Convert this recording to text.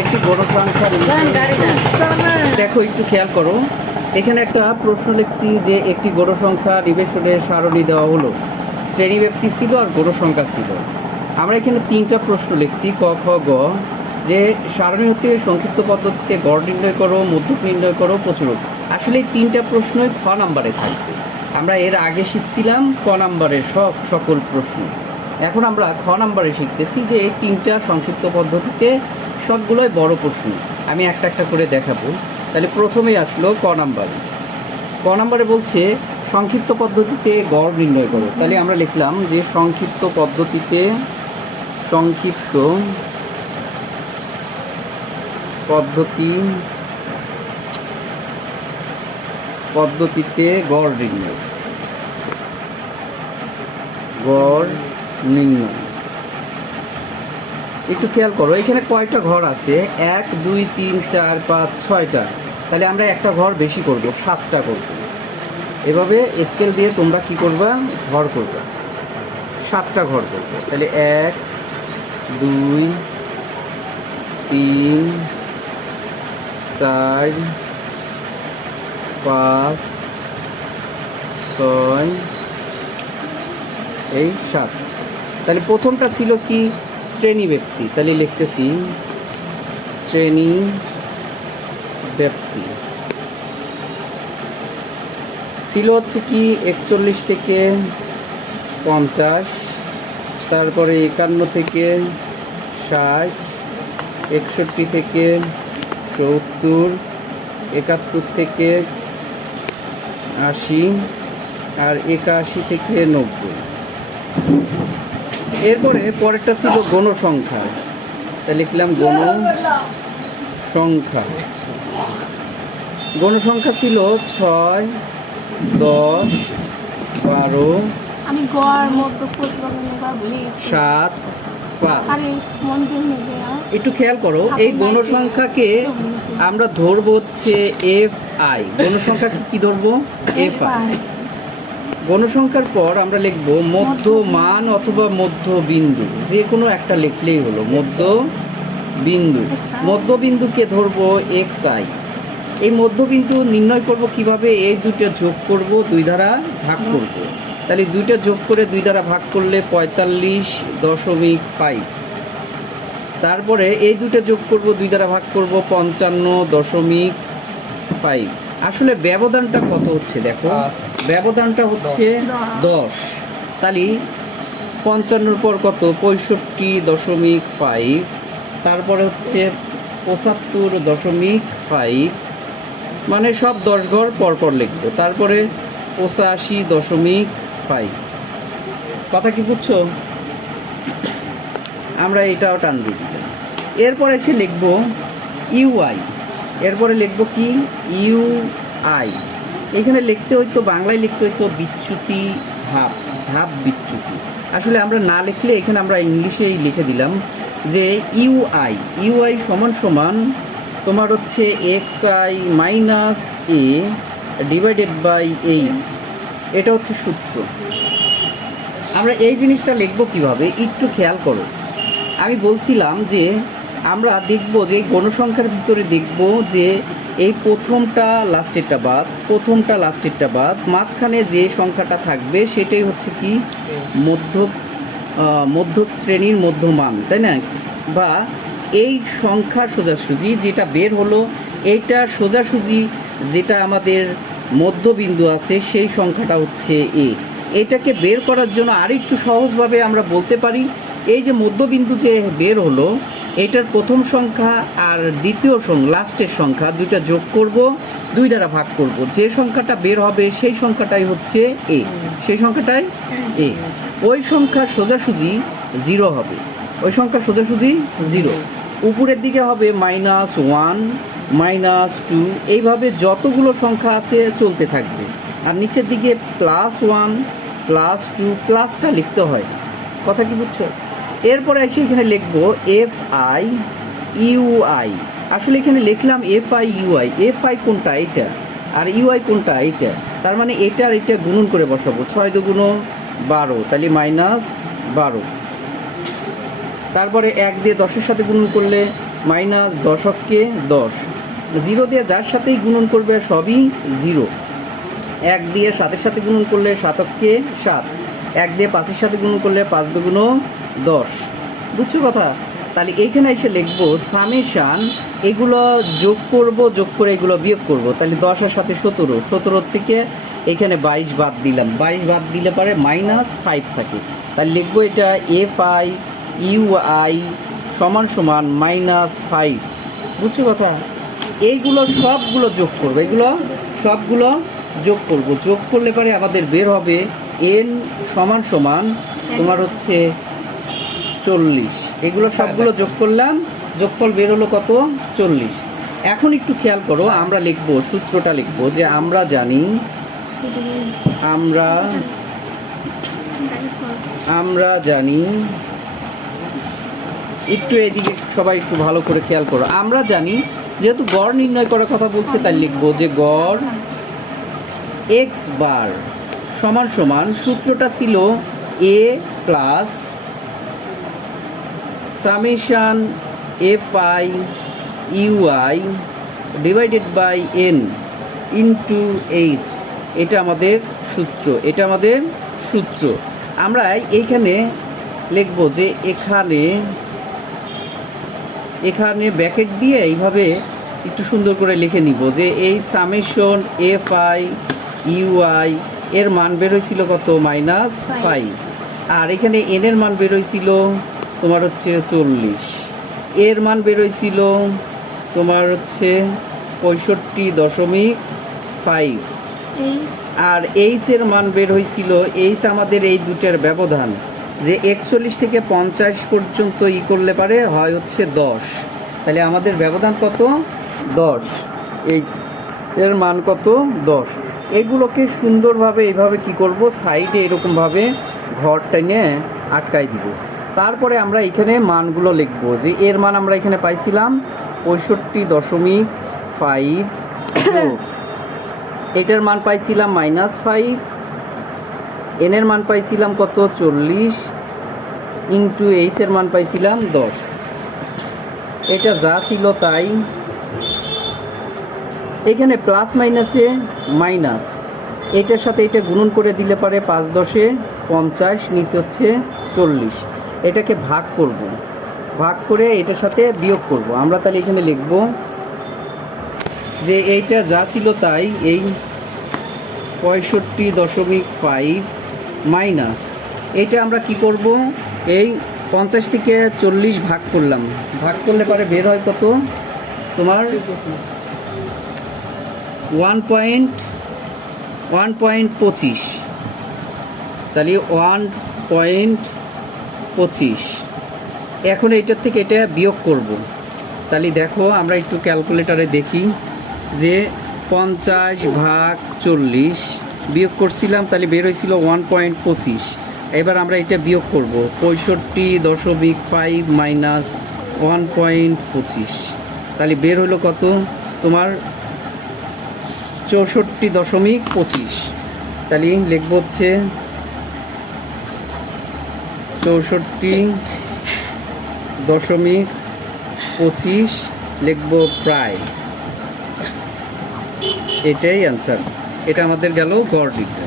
একটি গণ সংখ্যার দেখো একটু খেয়াল করো। এখানে একটা প্রশ্ন লিখছি যে একটি গণ সংখ্যা নিবেশনের সারণী দেওয়া হলো। শ্রেণি ব্যক্তি ছিল আর গণ সংখ্যা ছিল। আমরা এখানে তিনটা প্রশ্ন লিখছি ক খ গ যে সারণী হতে সংক্ষিপ্ত পদ্ধতিতে গড় নির্ণয় করো মধ্যক নির্ণয় করো প্রচুর আসলে এই তিনটা প্রশ্নই খ নাম্বারে থাকবে। আমরা এর আগে শিখছিলাম ক নাম্বারের সব সকল প্রশ্ন। এখন আমরা খ নাম্বারে শিখতেছি যে এই তিনটা সংক্ষিপ্ত পদ্ধতিতে সবগুলোই বড় প্রশ্ন। আমি একটা একটা করে দেখাবো। তাহলে প্রথমেই আসলো ক নাম্বারে। ক নাম্বারে বলছে, সংক্ষিপ্ত পদ্ধতিতে গড় নির্ণয় করো। তাহলে আমরা লিখলাম যে সংক্ষিপ্ত পদ্ধতিতে সংক্ষিপ্ত পদ্ধতি পদ্ধতিতে গড় নির্ণয়। গড় নির্ণয় একটু খেয়াল করো, এখানে কয়টা ঘর আছে? এক, দুই, তিন, চার, পাঁচ, ছয়টা। তাহলে আমরা একটা ঘর বেশি করব, সাতটা করব। এভাবে স্কেল দিয়ে তোমরা কি করবা? ঘর করবা। সাতটা ঘর করবে। তাহলে এক, দুই, তিন, চার, পাঁচ, ছয়, এই সাত। তাহলে প্রথমটা ছিল কি? শ্রেণি ব্যক্তি। তাহলে লিখতেছি, শ্রেণি ব্যক্তি। ছিল হচ্ছে কি, একচল্লিশ থেকে পঞ্চাশ, তারপরে একান্ন থেকে ষাট, একষট্টি থেকে সত্তর, একাত্তর থেকে আশি, আর একাশি থেকে নব্বই। এরপরে পরেরটা ছিল গণসংখ্যা। তা লিখলাম গণ সংখ্যা গণসংখ্যা ছিল ছয় দশ বারো আমি গড় সাত পাঁচ। একটু খেয়াল করো এই গণসংখ্যাকে আমরা ধরবো হচ্ছে এফ আই গণসংখ্যাকে কি ধরবো? এফ আই গণসংখ্যার পর আমরা লিখব মধ্য মান অথবা মধ্য বিন্দু যে কোনো একটা লিখলেই হলো মধ্য বিন্দু মধ্যবিন্দুকে ধরবো এক্স আই এই মধ্যবিন্দু নির্ণয় করব কীভাবে? এই দুইটা যোগ করব, দুই দ্বারা ভাগ করব। তাহলে দুইটা যোগ করে দুই দ্বারা ভাগ করলে পঁয়তাল্লিশ দশমিক ফাইভ তারপরে এই দুটো যোগ করব, দুই দ্বারা ভাগ করব পঞ্চান্ন দশমিক ফাইভ আসলে ব্যবধানটা কত হচ্ছে দেখো? ব্যবধানটা হচ্ছে দশ। তাহলে পঞ্চান্নর পর কত? পঁয়ষট্টি দশমিক ফাইভ তারপরে হচ্ছে পঁচাত্তর দশমিক ফাইভ মানে সব দশ ঘর পরপর পর লিখব। তারপরে পঁচাশি দশমিক ফাইভ কথা কি বুঝছ? আমরা এটাও টান দিয়ে দিলাম। এরপরে এসে লিখব ইউআই। এরপরে লিখব কি? U I. এখানে লিখতে হইতো, বাংলায় লিখতে হইতো বিচ্যুতি ধাপ ধাপ বিচ্যুতি। আসলে আমরা না লিখলে এখানে আমরা ইংলিশেই লিখে দিলাম যে ইউ ইউআই ইউআই সমান সমান তোমার হচ্ছে X I minus A divided by H. এটা হচ্ছে সূত্র। আমরা এই জিনিসটা লিখব কীভাবে? একটু খেয়াল করো। আমি বলছিলাম যে আমরা দেখব যে গণসংখ্যার ভিতরে দেখব যে এই প্রথমটা লাস্টেরটা বাদ, প্রথমটা লাস্টেরটা বাদ, মাঝখানে যে সংখ্যাটা থাকবে সেটাই হচ্ছে কি? মধ্য মধ্য শ্রেণির মধ্যমান, তাই না? বা এই সংখ্যা সোজাসুজি যেটা বের হলো, এইটা সোজাসুজি যেটা আমাদের মধ্যবিন্দু আছে, সেই সংখ্যাটা হচ্ছে এ এটাকে বের করার জন্য আরেকটু সহজভাবে আমরা বলতে পারি, এই যে মধ্যবিন্দু যে বের হলো এটার প্রথম সংখ্যা আর দ্বিতীয় সংখ্যা লাস্টের সংখ্যা, দুইটা যোগ করব, দুই দ্বারা ভাগ করব। যে সংখ্যাটা বের হবে, সেই সংখ্যাটাই হচ্ছে এ সেই সংখ্যাটাই এ ওই সংখ্যা সোজাসুজি জিরো হবে। ওই সংখ্যা সোজাসুজি জিরো। উপরের দিকে হবে মাইনাস ওয়ান, মাইনাস টু। এইভাবে যতগুলো সংখ্যা আছে চলতে থাকবে। আর নিচের দিকে প্লাস ওয়ান, প্লাস টু, প্লাসটা লিখতে হয়। কথা কি বুঝছ? এরপরে এসে এখানে লিখব এফ আই ইউআই আসলে এখানে লিখলাম F I U I F I কোনটা এটা? আর ইউআই কোনটা এটা? তার মানে এটা আর এটা গুণন করে বসাবো। ছয় দুগুণ বারো, তাহলে মাইনাস বারো। তারপরে এক দিয়ে দশের সাথে গুণন করলে মাইনাস দশককে দশ। জিরো দিয়ে যার সাথেই গুণন করবে সবই জিরো। এক দিয়ে সাতের সাথে গুণন করলে সাতককে সাত। এক দিয়ে পাঁচের সাথে গুণন করলে পাঁচ দুগুণ দশ। বুঝছ কথা? তাহলে এইখানে এসে লিখব সামেশান এগুলো যোগ করব, যোগ করে এগুলো বিয়োগ করব। তাহলে দশের সাথে সতেরো, সতেরোর থেকে এখানে বাইশ বাদ দিলাম। বাইশ বাদ দিলে পারে মাইনাস ফাইভ থাকে। তাহলে লিখব এটা এফ আই ইউ আই সমান সমান মাইনাস ফাইভ বুঝছ কথা? এইগুলো সবগুলো যোগ করব। এগুলো সবগুলো যোগ করব। যোগ করলে পরে আমাদের বের হবে এন সমান সমান তোমার হচ্ছে চল্লিশ। এগুলো সবগুলো যোগ করলাম যোগফল বের হলো কত? চল্লিশ। এখন একটু খেয়াল করো আমরা লিখব সূত্রটা লিখব যে আমরা জানি আমরা আমরা জানি একটু এদিকে সবাই একটু ভালো করে খেয়াল করো। আমরা জানি যেহেতু গড় নির্ণয় করার কথা বলছে তাই লিখব যে গড় এক্স বার সমান সমান সূত্রটা ছিল A plus summation F I U I divided by N into H এটা আমাদের সূত্র এটা আমাদের সূত্র। আমরা এইখানে লিখব যে এখানে এখানে ব্যাকেট দিয়ে এইভাবে একটু সুন্দর করে লিখে নিব যে এই সামেশন এফ আই ইউআই এর মান বের হয়েছিল কত? মাইনাস. ফাইভ আর এখানে এন এর মান বের হয়েছিল? তোমার হচ্ছে চল্লিশ। এর মান বের হয়েছিল তোমার হচ্ছে পঁয়ষট্টি দশমিক ফাইভ আর এইচ এর মান বের হয়েছিল এইচ আমাদের এই দুটার ব্যবধান। যে একচল্লিশ থেকে পঞ্চাশ পর্যন্ত ই করলে পারে, হয় হচ্ছে দশ। তাহলে আমাদের ব্যবধান কত? দশ। এই এর মান কত? দশ। এগুলোকে সুন্দরভাবে এইভাবে কি করব? সাইডে এরকমভাবে ঘর টেনে আটকাই দিব। তারপরে আমরা এখানে মানগুলো লিখব যে এর মান আমরা এখানে পাইছিলাম পঁয়ষট্টি দশমিক ফাইভ এটার মান পাইছিলাম মাইনাস ফাইভ এনের মান পাইছিলাম কত? চল্লিশ ইন্টু এইচের মান পাইছিলাম দশ। এটা যা ছিল তাই। এখানে প্লাস মাইনাসে মাইনাস। এটার সাথে এটা গুণন করে দিলে পারে পাঁচ দশে পঞ্চাশ, নিচে হচ্ছে চল্লিশ। এটাকে ভাগ করব। ভাগ করে এটার সাথে বিয়োগ করব। আমরা তাহলে এখানে লিখব যে এইটা যা ছিল তাই এই পঁয়ষট্টি দশমিক ফাইভ মাইনাস। এটা আমরা কি করব? এই পঞ্চাশ থেকে চল্লিশ ভাগ করলাম। ভাগ করলে পরে বের হয় কত? তোমার ওয়ান পয়েন্ট ওয়ান পয়েন্ট পঁচিশ। তাহলে ওয়ান পয়েন্ট পঁচিশ। এখন এটার থেকে এটা বিয়োগ করব। তাহলে দেখো, আমরা একটু ক্যালকুলেটারে দেখি যে পঞ্চাশ ভাগ চল্লিশ বিয়োগ করছিলাম, তাহলে বের হয়েছিল ওয়ান পয়েন্ট পঁচিশ। এবার আমরা এটা বিয়োগ করব, পঁয়ষট্টি দশমিক ফাইভ মাইনাস ওয়ান পয়েন্ট পঁচিশ। তাহলে বের হলো কত? তোমার চৌষট্টি দশমিক পঁচিশ। তাহলে লিখব হচ্ছে চৌষট্টি দশমিক পঁচিশ লিখব প্রায়। এটাই অ্যান্সার এটা আমাদের গেল গড় লিখবে।